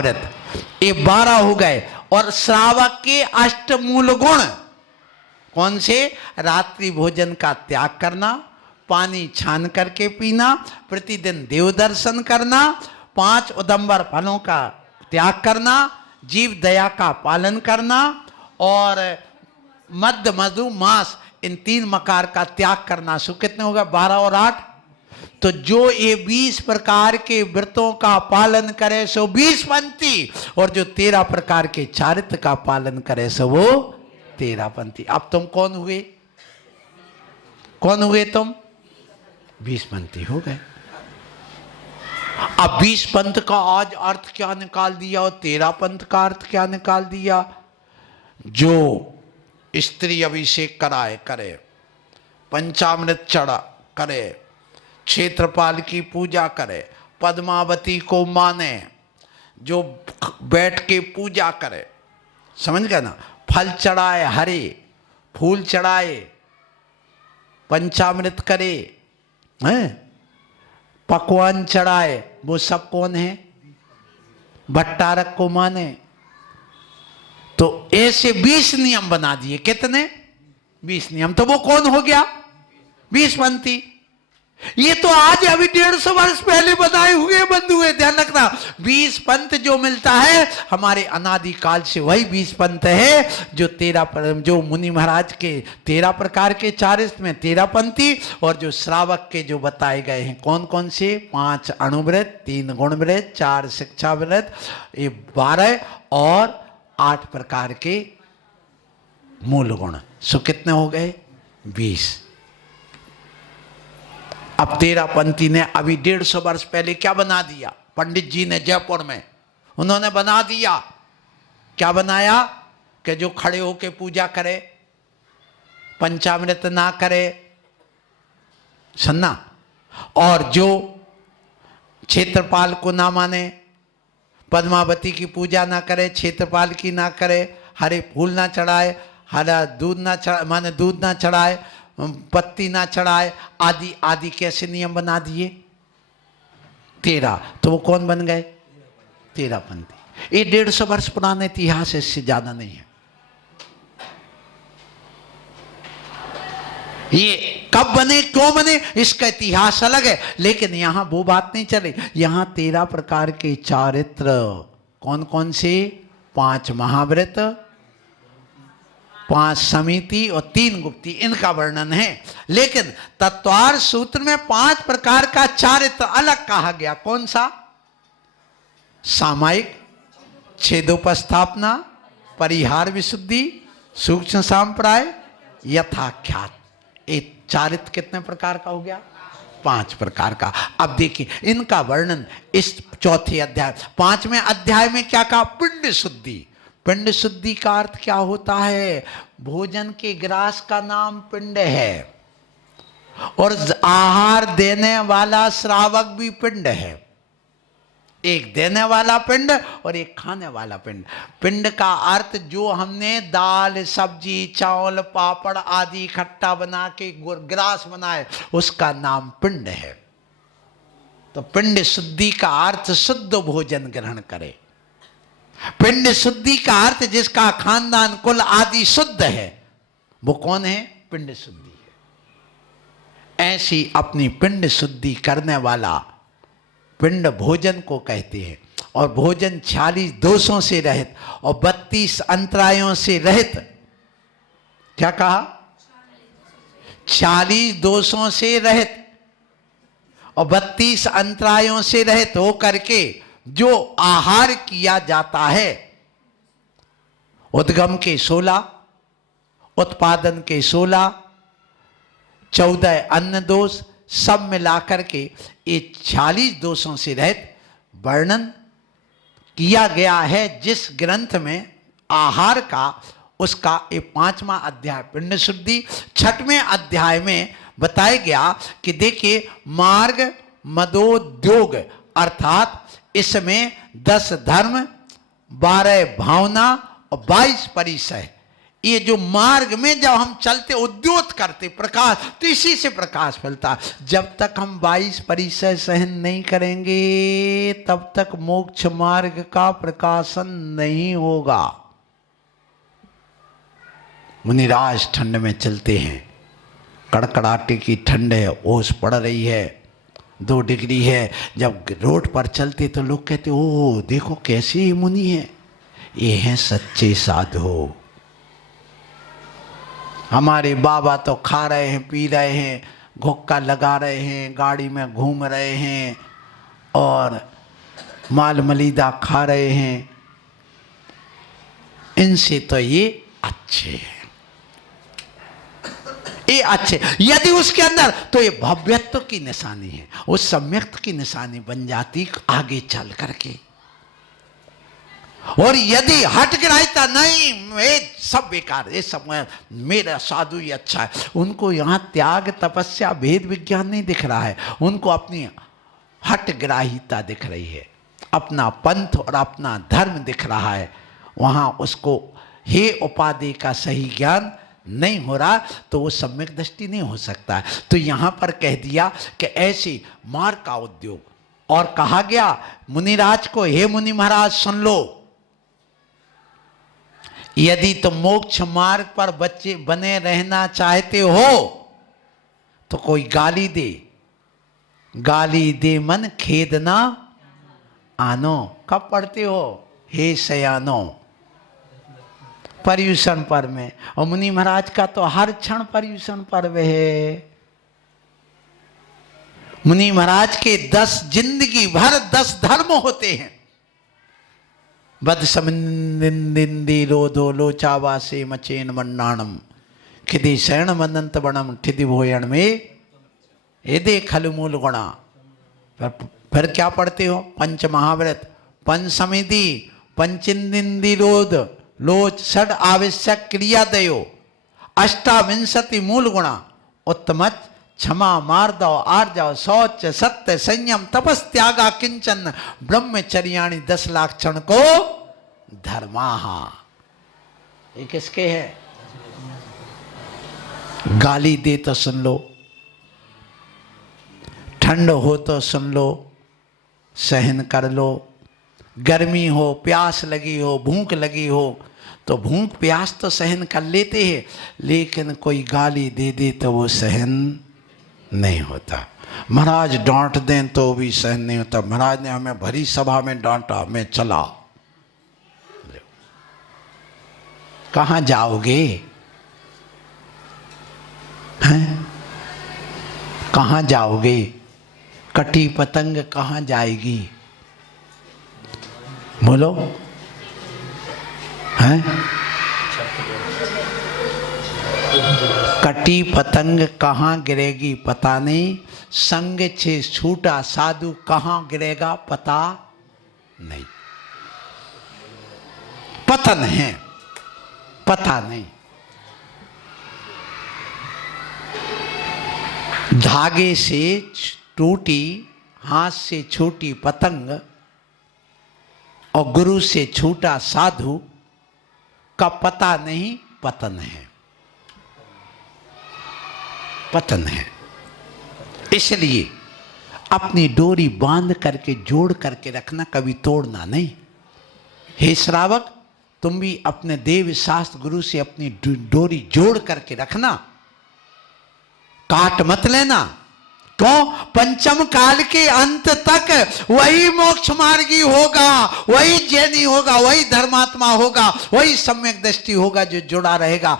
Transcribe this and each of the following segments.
व्रत, ये 12 हो गए। और श्रावक के अष्टमूल गुण कौन से? रात्रि भोजन का त्याग करना, पानी छान करके पीना, प्रतिदिन देव दर्शन करना, 5 उदंबर फलों का त्याग करना, जीव दया का पालन करना और मद्य मधु मांस इन 3 मकार का त्याग करना। सो कितने होगा? 12 और 8। तो जो ये 20 प्रकार के व्रतों का पालन करे सो 20 पंथी, और जो 13 प्रकार के चारित्र का पालन करे सो वो 13 पंथी। अब तुम कौन हुए? कौन हुए तुम? 20 पंथी हो गए। अब 20 पंथ का आज अर्थ क्या निकाल दिया और 13 पंथ का अर्थ क्या निकाल दिया? जो स्त्री अभिषेक कराए करे, पंचामृत चढ़ा करे, क्षेत्रपाल की पूजा करे, पद्मावती को माने, जो बैठ के पूजा करे, समझ गए ना? फल चढ़ाए, हरे फूल चढ़ाए, पंचामृत करे, हैं, पकवान चढ़ाए, वो सब कौन है? भट्टारक को माने। तो ऐसे 20 नियम बना दिए। कितने? 20 नियम। तो वो कौन हो गया? 20 पंथी। ये तो आज अभी 150 वर्ष पहले बनाए हुए बंधु है, ध्यान रखना। 20 पंथ जो मिलता है हमारे अनादि काल से, वही 20 पंथ है जो 13 जो मुनि महाराज के 13 प्रकार के चारित्र में 13 पंथी, और जो श्रावक के जो बताए गए हैं कौन कौन से? 5 अणुव्रत, 3 गुणव्रत, 4 शिक्षा व्रत, ये 12 और 8 प्रकार के मूल गुण। सो कितने हो गए? 20। अब 13 पंथी ने अभी 150 वर्ष पहले क्या बना दिया? पंडित जी ने जयपुर में उन्होंने बना दिया। क्या बनाया? कि जो खड़े होके पूजा करे, पंचामृत ना करे, सुनना, और जो क्षेत्रपाल को ना माने, पद्मावती की पूजा ना करे, क्षेत्रपाल की ना करे, हरे फूल ना चढ़ाए, हरा दूध ना चढ़ाए, माने दूध ना चढ़ाए, पत्ती ना चढ़ाए, आदि आदि कैसे नियम बना दिए? 13। तो वो कौन बन गए? 13 पंथी। ये 150 वर्ष पुराना इतिहास है, इससे ज्यादा नहीं है। ये कब बने, क्यों बने, इसका इतिहास अलग है, लेकिन यहां वो बात नहीं चले। यहां 13 प्रकार के चारित्र कौन कौन से? 5 महाव्रत, 5 समिति और 3 गुप्ती, इनका वर्णन है। लेकिन तत्वार्थ सूत्र में 5 प्रकार का चारित्र अलग कहा गया। कौन सा? सामायिक, छेदोपस्थापना, परिहार विशुद्धि, सूक्ष्म सांप्राय, यथाख्यात। एक चारित्र कितने प्रकार का हो गया? 5 प्रकार का। अब देखिए इनका वर्णन इस चौथे अध्याय, 5वें अध्याय में क्या कहा? पिंड शुद्धि। पिंड शुद्धि का अर्थ क्या होता है? भोजन के ग्रास का नाम पिंड है, और आहार देने वाला श्रावक भी पिंड है। एक देने वाला पिंड और एक खाने वाला पिंड। पिंड का अर्थ जो हमने दाल, सब्जी, चावल, पापड़ आदि खट्टा बना के ग्रास बनाए, उसका नाम पिंड है। तो पिंड शुद्धि का अर्थ शुद्ध भोजन ग्रहण करे। पिंड शुद्धि का अर्थ जिसका खानदान कुल आदि शुद्ध है, वो कौन है? पिंड शुद्धि है। ऐसी अपनी पिंड शुद्धि करने वाला पिंड भोजन को कहते हैं। और भोजन 46 दोषों से रहित और 32 अंतरायों से रहित। क्या कहा? 46 दोषों से रहित और 32 अंतरायों से रहित हो करके जो आहार किया जाता है। उद्गम के 16, उत्पादन के 16, 14 अन्न दोष, सब मिलाकर के ये 46 दोषों से रहित वर्णन किया गया है जिस ग्रंथ में आहार का, उसका ये 5वां अध्याय पिंड शुद्धि। 6वें अध्याय में बताया गया कि देखिए मार्ग मदोद्योग, अर्थात इसमें 10 धर्म, 12 भावना और 22 परिसय, ये जो मार्ग में जब हम चलते उद्योत करते प्रकाश, तो इसी से प्रकाश फैलता। जब तक हम 22 परिचय सहन नहीं करेंगे तब तक मोक्ष मार्ग का प्रकाशन नहीं होगा। मुनिराज ठंड में चलते हैं, कड़कड़ाटे की ठंड है, ओस पड़ रही है, 2 डिग्री है। जब रोड पर चलते तो लोग कहते ओ देखो कैसे मुनि है, ये हैं सच्चे साधु। हमारे बाबा तो खा रहे हैं, पी रहे हैं, घुक्का लगा रहे हैं, गाड़ी में घूम रहे हैं और माल मलीदा खा रहे हैं, इनसे तो ये अच्छे हैं, ये अच्छे। यदि उसके अंदर तो ये भव्यत्व की निशानी है, उस सम्यक्त की निशानी बन जाती आगे चल करके। और यदि हट गिराता नहीं ये सब बेकार, ये सब मेरा साधु ही अच्छा है, उनको यहाँ त्याग तपस्या भेद विज्ञान नहीं दिख रहा है, उनको अपनी हट ग्राहिता दिख रही है, अपना पंथ और अपना धर्म दिख रहा है, वहाँ उसको हे उपाधि का सही ज्ञान नहीं हो रहा, तो वो सम्यक दृष्टि नहीं हो सकता है। तो यहाँ पर कह दिया कि ऐसी मार्ग का उद्योग, और कहा गया मुनिराज को, हे मुनि महाराज सुन लो, यदि तुम मोक्ष मार्ग पर बच्चे बने रहना चाहते हो तो कोई गाली दे मन खेद ना आनो। कब पढ़ते हो? हे सयानो, पर्यूषण पर्व में। और मुनि महाराज का तो हर क्षण पर्यूषण पर्व है। मुनि महाराज के 10 जिंदगी भर 10 धर्म होते हैं। बद समिंदी रोधो लोचावासे मचेन मन्नाणम खिदि शरण मनंत बणम ठिदि भोयण में एदे खल मूल गुणा। फिर क्या पढ़ते हो? पंच महाव्रत, पंच समिति, पंचिंदी रोध, लोच, षड आवश्यक क्रिया दयो, अष्टाविंशति मूल गुणा, उत्तमच, क्षमा, मार्दव, आर्जव, शौच, सत्य, संयम, तपस, त्यागा, किंचन, ब्रह्मचर्याणि 10 लाख क्षण को धर्माहा। ये किसके है? गाली दे तो सुन लो, ठंड हो तो सुन लो, सहन कर लो, गर्मी हो, प्यास लगी हो, भूख लगी हो तो भूख प्यास तो सहन कर लेते हैं, लेकिन कोई गाली दे दे तो वो सहन नहीं होता। महाराज डांट दें तो भी सहन नहीं होता। महाराज ने हमें भरी सभा में डांटा, मैं चला, कहाँ जाओगे? हैं? कहाँ जाओगे? कटी पतंग कहाँ जाएगी? बोलो, हैं? कटी पतंग कहाँ गिरेगी पता नहीं, संग छे छूटा साधु कहाँ गिरेगा पता नहीं। पतन है, पता नहीं। धागे से टूटी, हाथ से छूटी पतंग और गुरु से छूटा साधु का पता नहीं, पतन है, पतन है। इसलिए अपनी डोरी बांध करके जोड़ करके रखना, कभी तोड़ना नहीं। हे श्रावक, तुम भी अपने देव शास्त्र गुरु से अपनी डोरी जोड़ करके रखना, काट मत लेना। क्यों? पंचम काल के अंत तक वही मोक्ष मार्गी होगा, वही जैनी होगा, वही धर्मात्मा होगा, वही सम्यक दृष्टि होगा जो जुड़ा रहेगा।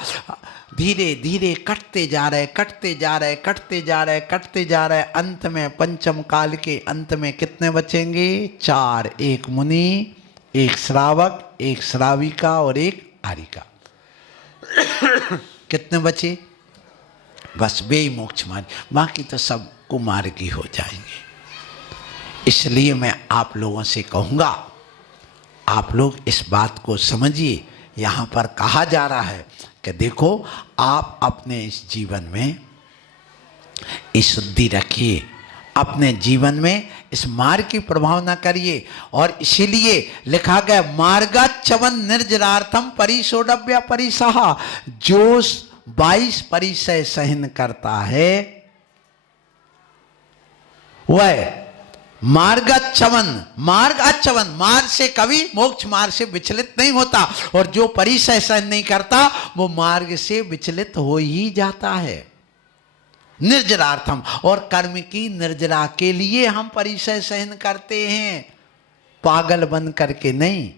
धीरे धीरे कटते जा रहे, कटते जा रहे, कटते जा रहे, कटते जा रहे। अंत में पंचम काल के अंत में कितने बचेंगे? 4, 1 मुनि, 1 श्रावक, 1 श्राविका और 1 आरिका। कितने बचे? बस वे ही मोक्ष मार्ग, बाकी तो सब कुमार्गी हो जाएंगे। इसलिए मैं आप लोगों से कहूँगा, आप लोग इस बात को समझिए। यहाँ पर कहा जा रहा है कि देखो, आप अपने इस जीवन में शुद्धि रखिए, अपने जीवन में इस मार्ग की प्रभाव न करिए। और इसीलिए लिखा गया मार्गाच्चवन निर्जरार्थम परिसोडव्य परिसहा, जो 22 परिसय सहन करता है वह मार्गाच्चवन, मार्ग से कभी मोक्ष मार्ग से विचलित नहीं होता, और जो परिसय सहन नहीं करता वो मार्ग से विचलित हो ही जाता है। निर्जरार्थम, और कर्म की निर्जरा के लिए हम परिसय सहन करते हैं, पागल बन करके नहीं।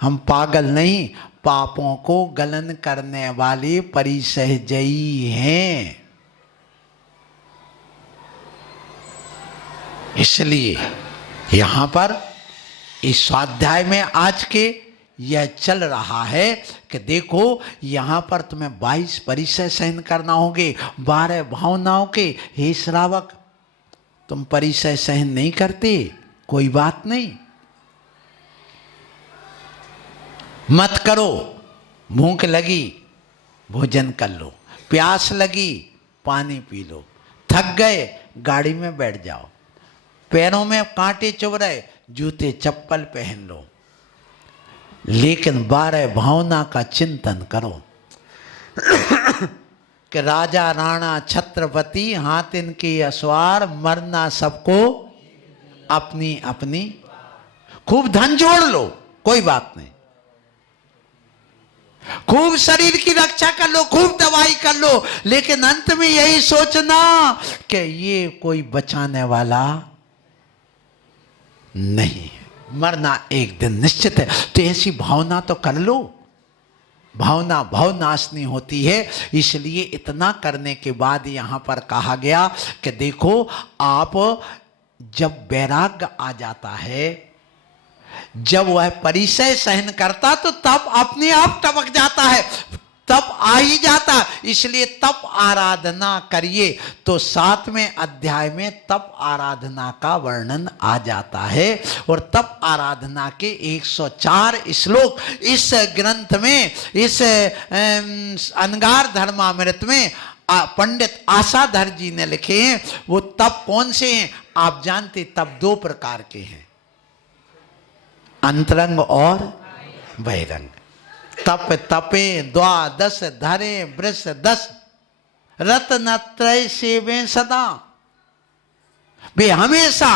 हम पागल नहीं, पापों को गलन करने वाले परिसहजयी हैं। इसलिए यहां पर इस स्वाध्याय में आज के यह चल रहा है कि देखो यहां पर तुम्हें 22 परिसय सहन करना होंगे, 12 भावनाओं के। हे श्रावक, तुम परिसय सहन नहीं करते, कोई बात नहीं, मत करो। भूख लगी भोजन कर लो, प्यास लगी पानी पी लो, थक गए गाड़ी में बैठ जाओ, पैरों में कांटे चुभ रहे जूते चप्पल पहन लो, लेकिन 12 भावना का चिंतन करो कि राजा राणा छत्रपति हाथ इनके असवार, मरना सबको अपनी अपनी। खूब धन जोड़ लो, कोई बात नहीं, खूब शरीर की रक्षा कर लो, खूब दवाई कर लो, लेकिन अंत में यही सोचना कि ये कोई बचाने वाला नहीं, मरना एक दिन निश्चित है। तो ऐसी भावना तो कर लो। भावना भवनाशनी होती है, इसलिए इतना करने के बाद यहां पर कहा गया कि देखो आप जब वैराग्य आ जाता है, जब वह परिसय सहन करता तो तब अपने आप टपक जाता है, तब आ ही जाता। इसलिए तप आराधना करिए, तो 7वें अध्याय में तप आराधना का वर्णन आ जाता है। और तप आराधना के 104 श्लोक इस ग्रंथ में, इस अनगार धर्मामृत में पंडित आशाधर जी ने लिखे हैं। वो तप कौन से हैं आप जानते? तप 2 प्रकार के हैं, अंतरंग और बहिरंग। तप तपे द्वादश धरे वृष 10, रत्नत्रय सेवे सदा। वे हमेशा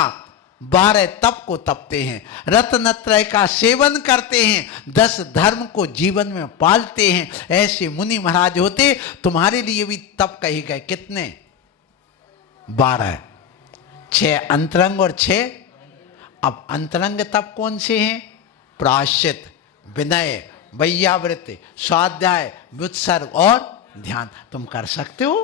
12 तप को तपते हैं, रत्नत्रय का सेवन करते हैं, 10 धर्म को जीवन में पालते हैं। ऐसे मुनि महाराज होते। तुम्हारे लिए भी तप कहे गए कितने? 12, 6 अंतरंग और 6। अब अंतरंग तप कौन से हैं? प्रायश्चित, विनय, वैयावृत्ति, स्वाध्याय, व्युत्सर्ग और ध्यान। तुम कर सकते हो,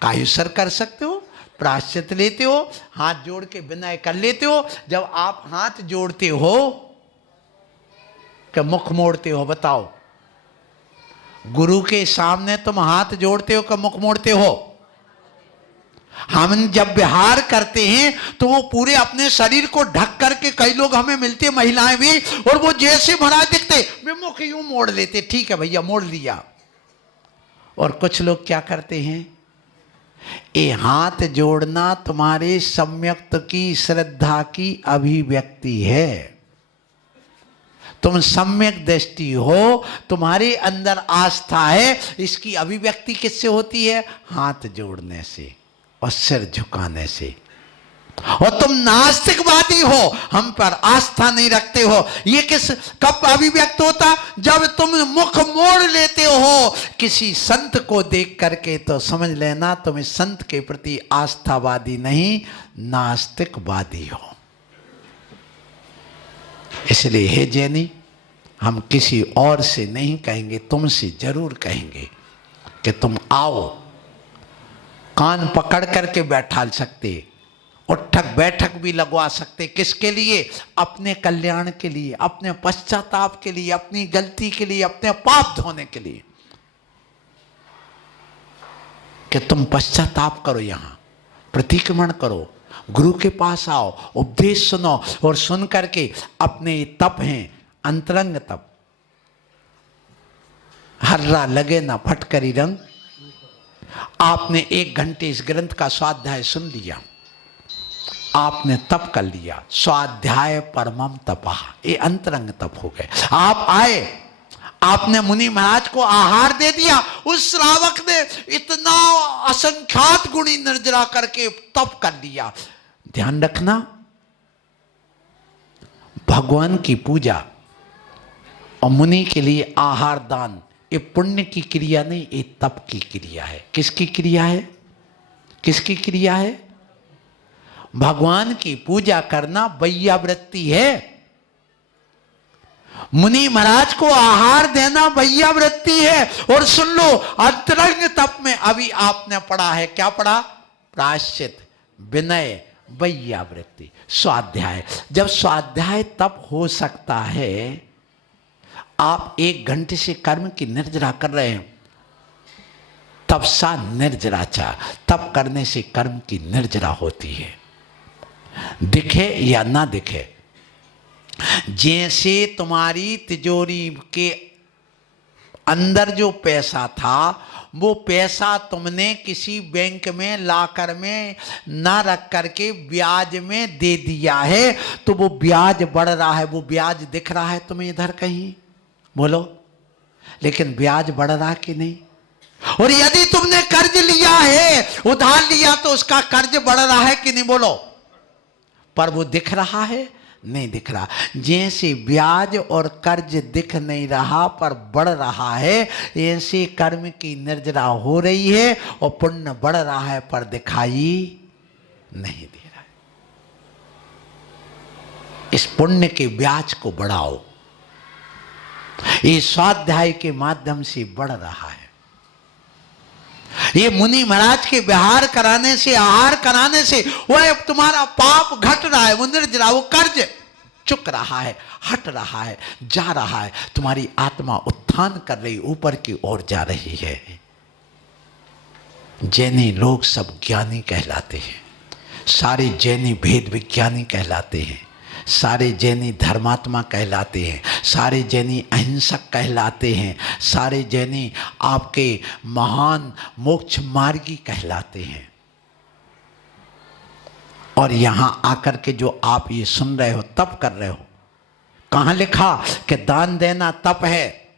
कायुसर कर सकते हो, प्रायश्चित लेते हो, हाथ जोड़ के विनय कर लेते हो। जब आप हाथ जोड़ते हो कि मुख मोड़ते हो? बताओ, गुरु के सामने तुम हाथ जोड़ते हो कि मुख मोड़ते हो? हम जब विहार करते हैं तो वो पूरे अपने शरीर को ढक करके, कई लोग हमें मिलते महिलाएं भी, और वो जैसे महाराज दिखते वे मुख यूं मोड़ लेते, ठीक है भैया मोड़ लिया। और कुछ लोग क्या करते हैं, ये हाथ जोड़ना तुम्हारे सम्यक्त की श्रद्धा की अभिव्यक्ति है। तुम सम्यक दृष्टि हो, तुम्हारे अंदर आस्था है, इसकी अभिव्यक्ति किससे होती है? हाथ जोड़ने से और सिर झुकाने से। और तुम नास्तिकवादी हो, हम पर आस्था नहीं रखते हो। ये किस कब अभिव्यक्त होता? जब तुम मुख मोड़ लेते हो किसी संत को देख करके, तो समझ लेना तुम इस संत के प्रति आस्थावादी नहीं, नास्तिकवादी हो। इसलिए हे जैनी, हम किसी और से नहीं कहेंगे, तुमसे जरूर कहेंगे कि तुम आओ। कान पकड़ करके बैठा सकते, उठक बैठक भी लगवा सकते। किसके लिए? अपने कल्याण के लिए, अपने पश्चाताप के लिए, अपनी गलती के लिए, अपने पाप धोने के लिए, कि तुम पश्चाताप करो, यहां प्रतिक्रमण करो, गुरु के पास आओ, उपदेश सुनो, और सुन करके अपने तप हैं, अंतरंग तप। हर्रा लगे ना फटकरी रंग। आपने 1 घंटे इस ग्रंथ का स्वाध्याय सुन लिया, आपने तप कर लिया, स्वाध्याय परमम तपः, ये अंतरंग तप हो गए। आप आए, आपने मुनि महाराज को आहार दे दिया, उस श्रावक ने इतना असंख्यात गुणी निर्जरा करके तप कर लिया। ध्यान रखना, भगवान की पूजा और मुनि के लिए आहार दान, ये पुण्य की क्रिया नहीं, ये तप की क्रिया है। किसकी क्रिया है? किसकी क्रिया है? भगवान की पूजा करना वैयावृत्ति है। मुनि महाराज को आहार देना वैयावृत्ति है। और सुन लो, अंतरंग तप में अभी आपने पढ़ा है, क्या पढ़ा? प्रायश्चित, विनय, वैयावृत्ति, स्वाध्याय। जब स्वाध्याय तप हो सकता है, आप 1 घंटे से कर्म की निर्जरा कर रहे हैं, तपसा निर्जराचा, तप करने से कर्म की निर्जरा होती है, दिखे या ना दिखे। जैसे तुम्हारी तिजोरी के अंदर जो पैसा था, वो पैसा तुमने किसी बैंक में लाकर में ना रख करके ब्याज में दे दिया है, तो वो ब्याज बढ़ रहा है, वो ब्याज दिख रहा है तुम्हें इधर कहीं? बोलो, लेकिन ब्याज बढ़ रहा कि नहीं? और यदि तुमने कर्ज लिया है, उधार लिया, तो उसका कर्ज बढ़ रहा है कि नहीं? बोलो, पर वो दिख रहा है? नहीं दिख रहा। जैसे ब्याज और कर्ज दिख नहीं रहा पर बढ़ रहा है, ऐसे कर्म की निर्जरा हो रही है और पुण्य बढ़ रहा है पर दिखाई नहीं दे रहा है। इस पुण्य के ब्याज को बढ़ाओ, ये स्वाध्याय के माध्यम से बढ़ रहा है। ये मुनि महाराज के विहार कराने से, आहार कराने से वह तुम्हारा पाप घट रहा है, वो निर्जरा, वो कर्ज चुक रहा है, हट रहा है, जा रहा है। तुम्हारी आत्मा उत्थान कर रही, ऊपर की ओर जा रही है। जैनी लोग सब ज्ञानी कहलाते हैं, सारे जैनी भेद विज्ञानी कहलाते हैं, सारे जैनी धर्मात्मा कहलाते हैं, सारे जैनी अहिंसक कहलाते हैं, सारे जैनी आपके महान मोक्ष मार्गी कहलाते हैं। और यहां आकर के जो आप ये सुन रहे हो, तप कर रहे हो, कहां लिखा कि दान देना तप है?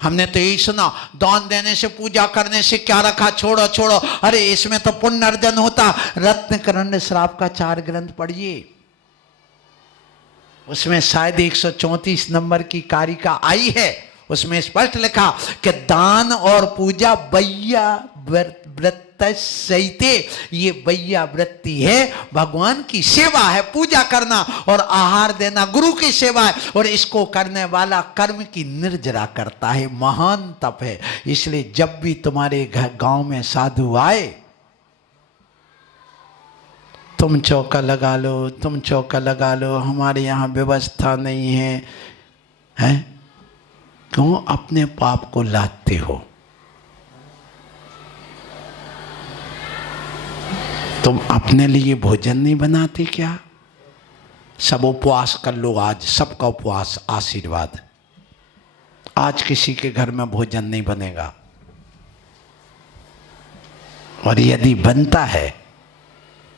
हमने तो यही सुना, दान देने से, पूजा करने से क्या रखा, छोड़ो छोड़ो, अरे इसमें तो पुण्य अर्जन होता। रत्नकरंड श्राप का 4 ग्रंथ पढ़िए, उसमें शायद 134 नंबर की कारिका आई है, उसमें स्पष्ट लिखा कि दान और पूजा वैयावृत्ति सहिते, ये वैयावृत्ति है, भगवान की सेवा है, पूजा करना और आहार देना गुरु की सेवा है, और इसको करने वाला कर्म की निर्जरा करता है, महान तप है। इसलिए जब भी तुम्हारे गांव में साधु आए, तुम चौका लगा लो, तुम चौका लगा लो, हमारे यहाँ व्यवस्था नहीं है, हैं? क्यों अपने पाप को लादते हो? तुम अपने लिए भोजन नहीं बनाते क्या? सब उपवास कर लो, आज सबका उपवास, आशीर्वाद। आज किसी के घर में भोजन नहीं बनेगा, और यदि बनता है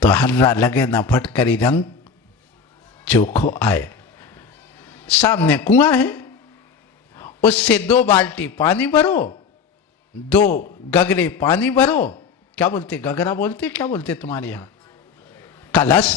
तो हर्रा लगे ना फटकरी रंग चोखो आए। सामने कुआं है, उससे 2 बाल्टी पानी भरो, 2 गगरे पानी भरो, क्या बोलते, गगरा बोलते, क्या बोलते तुम्हारे यहाँ? कलश,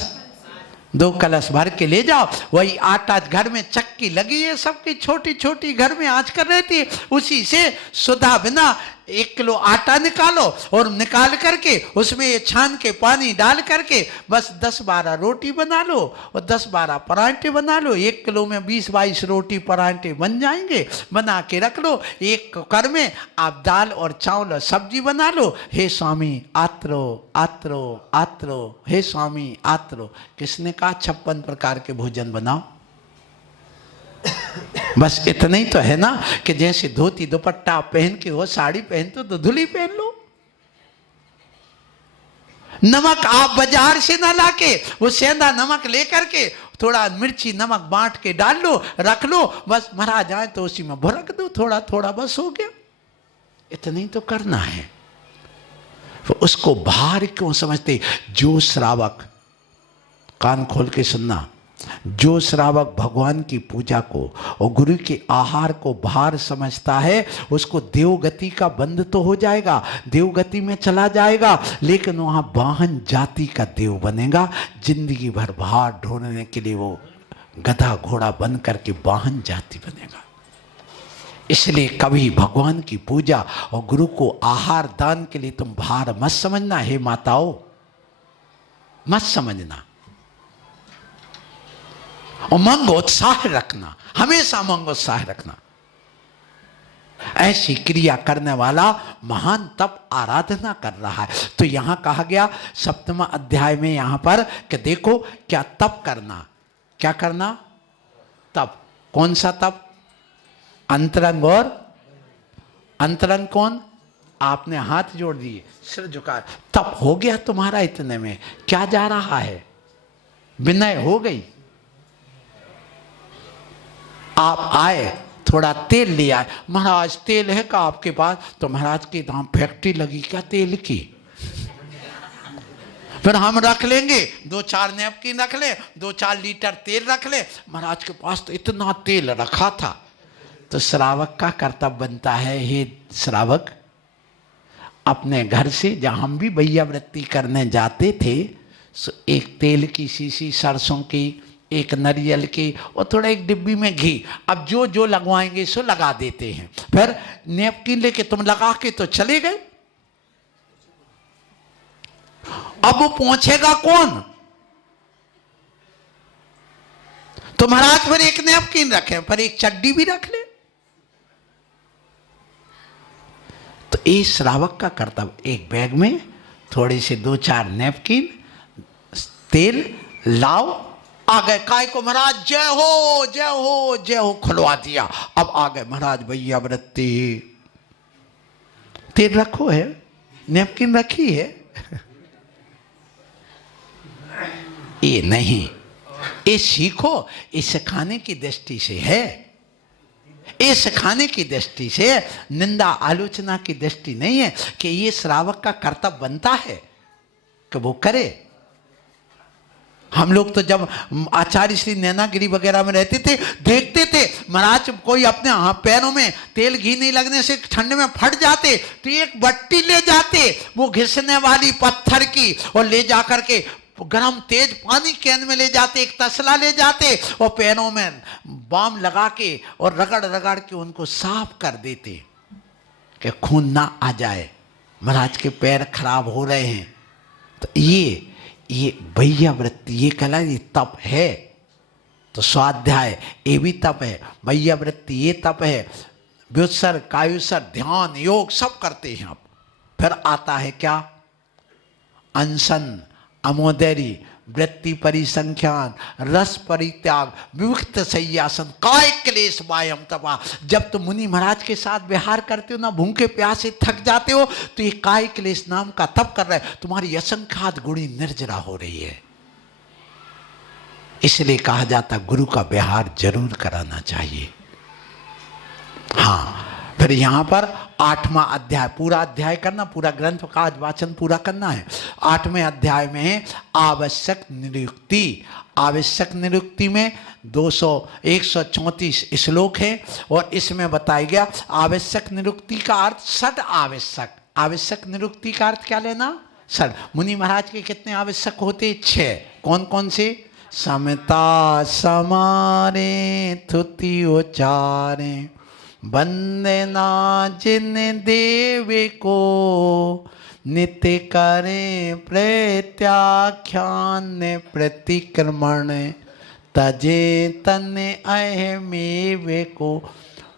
2 कलश भर के ले जाओ। वही आटा, घर में चक्की लगी है सबकी, छोटी छोटी घर में आँच कर रहती है, उसी से सुधा बिना 1 किलो आटा निकालो, और निकाल करके उसमें ये छान के पानी डाल करके बस 10-12 रोटी बना लो और 10-12 परांठे बना लो। 1 किलो में 20-22 रोटी परांठे बन जाएंगे, बना के रख लो। 1 कुकर में आप दाल और चावल और सब्जी बना लो। हे स्वामी आत्रो आत्रो आत्रो, हे स्वामी आत्रो। किसने कहा 56 प्रकार के भोजन बनाओ? बस इतना ही तो है ना, कि जैसे धोती दुपट्टा पहन के हो, साड़ी पहनते तो धुली पहन लो। नमक आप बाजार से ना लाके, वो सेंधा नमक लेकर के थोड़ा मिर्ची नमक बांट के डाल लो, रख लो, बस महाराज आए तो उसी में भुरक दो थोड़ा थोड़ा, बस हो गया। इतना ही तो करना है। तो उसको भार क्यों समझते? जो श्रावक कान खोल के सुनना, जो श्रावक भगवान की पूजा को और गुरु के आहार को भार समझता है, उसको देवगति का बंध तो हो जाएगा, देवगति में चला जाएगा, लेकिन वहां वाहन जाति का देव बनेगा। जिंदगी भर भार ढोने के लिए वो गधा घोड़ा बन करके वाहन जाति बनेगा। इसलिए कभी भगवान की पूजा और गुरु को आहार दान के लिए तुम भार मत समझना। हे माताओं, मत समझना। और मंगोत्साह रखना, हमेशा मंगोत्साह रखना। ऐसी क्रिया करने वाला महान तप आराधना कर रहा है। तो यहां कहा गया 7वां अध्याय में यहां पर कि देखो क्या तप करना, क्या करना, तप। कौन सा तप? अंतरंग। और अंतरंग कौन? आपने हाथ जोड़ दिए, सिर झुका, तप हो गया तुम्हारा। इतने में क्या जा रहा है? विनय हो गई। आप आए, थोड़ा तेल लिया, महाराज तेल है का आपके पास? तो महाराज की दाम फैक्ट्री लगी क्या तेल की? फिर हम रख लेंगे, 2-4 नैपकिन रख ले, 2-4 लीटर तेल रख ले। महाराज के पास तो इतना तेल रखा था। तो श्रावक का कर्तव्य बनता है, हे श्रावक, अपने घर से जहां हम भी भैया वृत्ति करने जाते थे, एक तेल की शीशी, सरसों की, एक नारियल की, और थोड़ा एक डिब्बी में घी। अब जो जो लगवाएंगे सो लगा देते हैं। फिर नैपकिन लेके तुम लगा के तो चले गए। अब वो पहुंचेगा कौन? तो महाराज फिर एक नैपकिन रखे, पर एक चड्डी भी रख ले। तो इस श्रावक का कर्तव्य, एक बैग में थोड़े से 2-4 नैपकिन, तेल लाओ, आ गए। काय को महाराज जय हो जय हो जय हो, खुलवा दिया। अब आ गए महाराज भैया वृत्ति, तेल रखो है, नैपकिन रखी है। ये नहीं, ये सीखो, ये सिखाने की दृष्टि से है, ये सिखाने की दृष्टि से, निंदा आलोचना की दृष्टि नहीं है कि ये श्रावक का कर्तव्य बनता है कि वो करे। हम लोग तो जब आचार्य श्री नैनागिरी वगैरह में रहते थे, देखते थे महाराज कोई अपने पैरों में तेल घी नहीं लगने से ठंड में फट जाते, तो एक बट्टी ले जाते, वो घिसने वाली पत्थर की, और ले जाकर के गरम तेज पानी कैन में ले जाते, एक तसला ले जाते, और पैरों में बाम लगा के और रगड़ रगड़ के उनको साफ कर देते कि खून ना आ जाए, महाराज के पैर खराब हो रहे हैं। तो ये भैया वृत्ति, ये कला, ये तप है। तो स्वाध्याय ये भी तप है, भैया वृत्ति ये तप है, व्युत्सर्ग, कायुत्सर्ग, ध्यान, योग सब करते हैं आप। फिर आता है क्या? अनशन, अमोदरी, वृत्ति परिसंख्यान, रस परित्याग, विविक्त सय्यासन, काय क्लेश वायम तपा। जब तुम मुनि महाराज के साथ विहार करते हो ना, भूखे प्यासे थक जाते हो, तो ये काय क्लेश नाम का तप कर रहे है, तुम्हारी असंख्यात गुणी निर्जरा हो रही है। इसलिए कहा जाता गुरु का विहार जरूर कराना चाहिए। हाँ, फिर यहां पर 8वां अध्याय, पूरा अध्याय करना, पूरा ग्रंथ का आज वाचन पूरा करना है। 8वें अध्याय में है आवश्यक निरुक्ति। आवश्यक निरुक्ति में 134 श्लोक है, और इसमें बताया गया आवश्यक निरुक्ति का अर्थ षड आवश्यक। आवश्यक निरुक्ति का अर्थ क्या लेना? षड। मुनि महाराज के कितने आवश्यक होते? 6। कौन कौन से? समता समारे थुति उचारे, वंदना जिन देवे को, नित्य करे प्रत्याख्यान प्रतिक्रमण, तजे तन्ने अहमेवे को।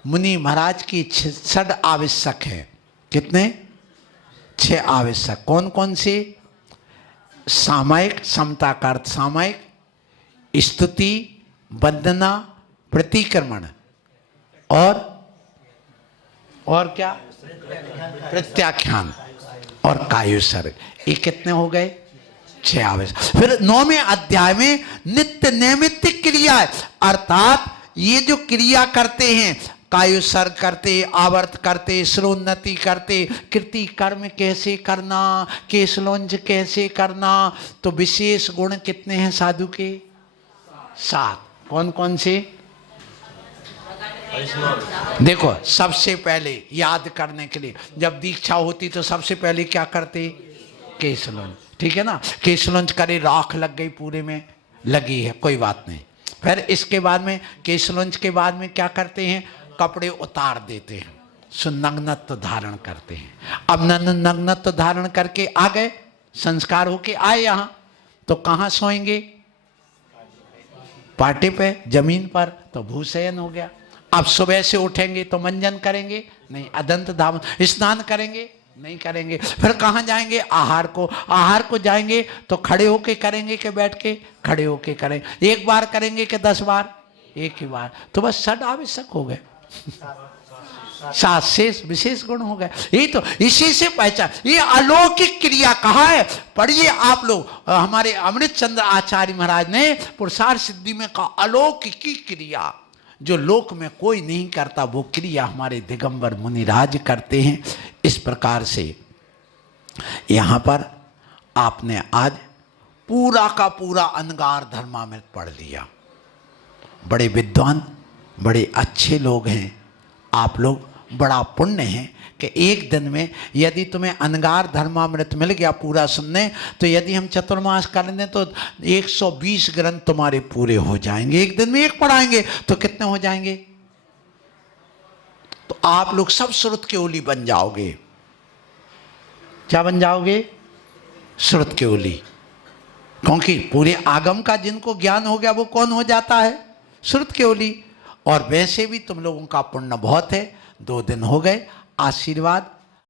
मुनि महाराज की 6 आवश्यक है। कितने? 6 आवश्यक। कौन कौन से? सामायिक, समता का अर्थ सामायिक, स्तुति, वंदना, प्रतिक्रमण, और क्या? प्रत्याख्यान और कायुत्सर्ग। ये कितने हो गए? 6 आवश्यक। फिर 9वें अध्याय में नित्य नैमित्तिक क्रिया, अर्थात ये जो क्रिया करते हैं, कायुसर्ग करते, आवर्त करते, श्रोन्नति करते, कृति कर्म कैसे करना, केशलोंज कैसे करना। तो विशेष गुण कितने हैं साधु के? 7। कौन कौन से? देखो, सबसे पहले याद करने के लिए जब दीक्षा होती तो सबसे पहले क्या करते? केशलोंज। ठीक है ना, केशलोंज करे, राख लग गई पूरे में, लगी है कोई बात नहीं। फिर इसके बाद में केशलोंज के बाद में क्या करते हैं? कपड़े उतार देते हैं, सुनग्नत्व धारण करते हैं। अब नग्नत्व धारण करके आ गए, संस्कार होके आए यहाँ, तो कहाँ सोएंगे? पाटे पे, जमीन पर, तो भूशयन हो गया। अब सुबह से उठेंगे तो मंजन करेंगे? नहीं। अदंत धावन, स्नान करेंगे? नहीं करेंगे। फिर कहाँ जाएंगे? आहार को। आहार को जाएंगे तो खड़े होके करेंगे कि बैठ के? खड़े होके करेंगे। एक बार करेंगे कि 10 बार? एक ही बार। तो बस 6 आवश्यक हो गए, 7 शेष विशेष गुण हो गए। यही तो, इसी से पहचान। ये अलौकिक क्रिया कहा है, पढ़िए आप लोग। हमारे अमृत चंद्र आचार्य महाराज ने पुरुषार्थ सिद्धि में कहा, अलौकिक क्रिया जो लोक में कोई नहीं करता, वो क्रिया हमारे दिगंबर मुनिराज करते हैं। इस प्रकार से यहाँ पर आपने आज पूरा का पूरा अनगार धर्मामृत पढ़ लिया। बड़े विद्वान, बड़े अच्छे लोग हैं आप लोग। बड़ा पुण्य है कि एक दिन में यदि तुम्हें अनगार धर्मामृत मिल गया पूरा सुनने, तो यदि हम चतुर्मास कर लें तो 120 ग्रंथ तुम्हारे पूरे हो जाएंगे। एक दिन में एक पढ़ाएंगे तो कितने हो जाएंगे? तो आप लोग सब श्रुत के ओली बन जाओगे। क्या बन जाओगे? श्रुत के ओली। क्योंकि पूरे आगम का जिनको ज्ञान हो गया वो कौन हो जाता है? श्रुत के ओली। और वैसे भी तुम लोगों का पुण्य बहुत है। 2 दिन हो गए, आशीर्वाद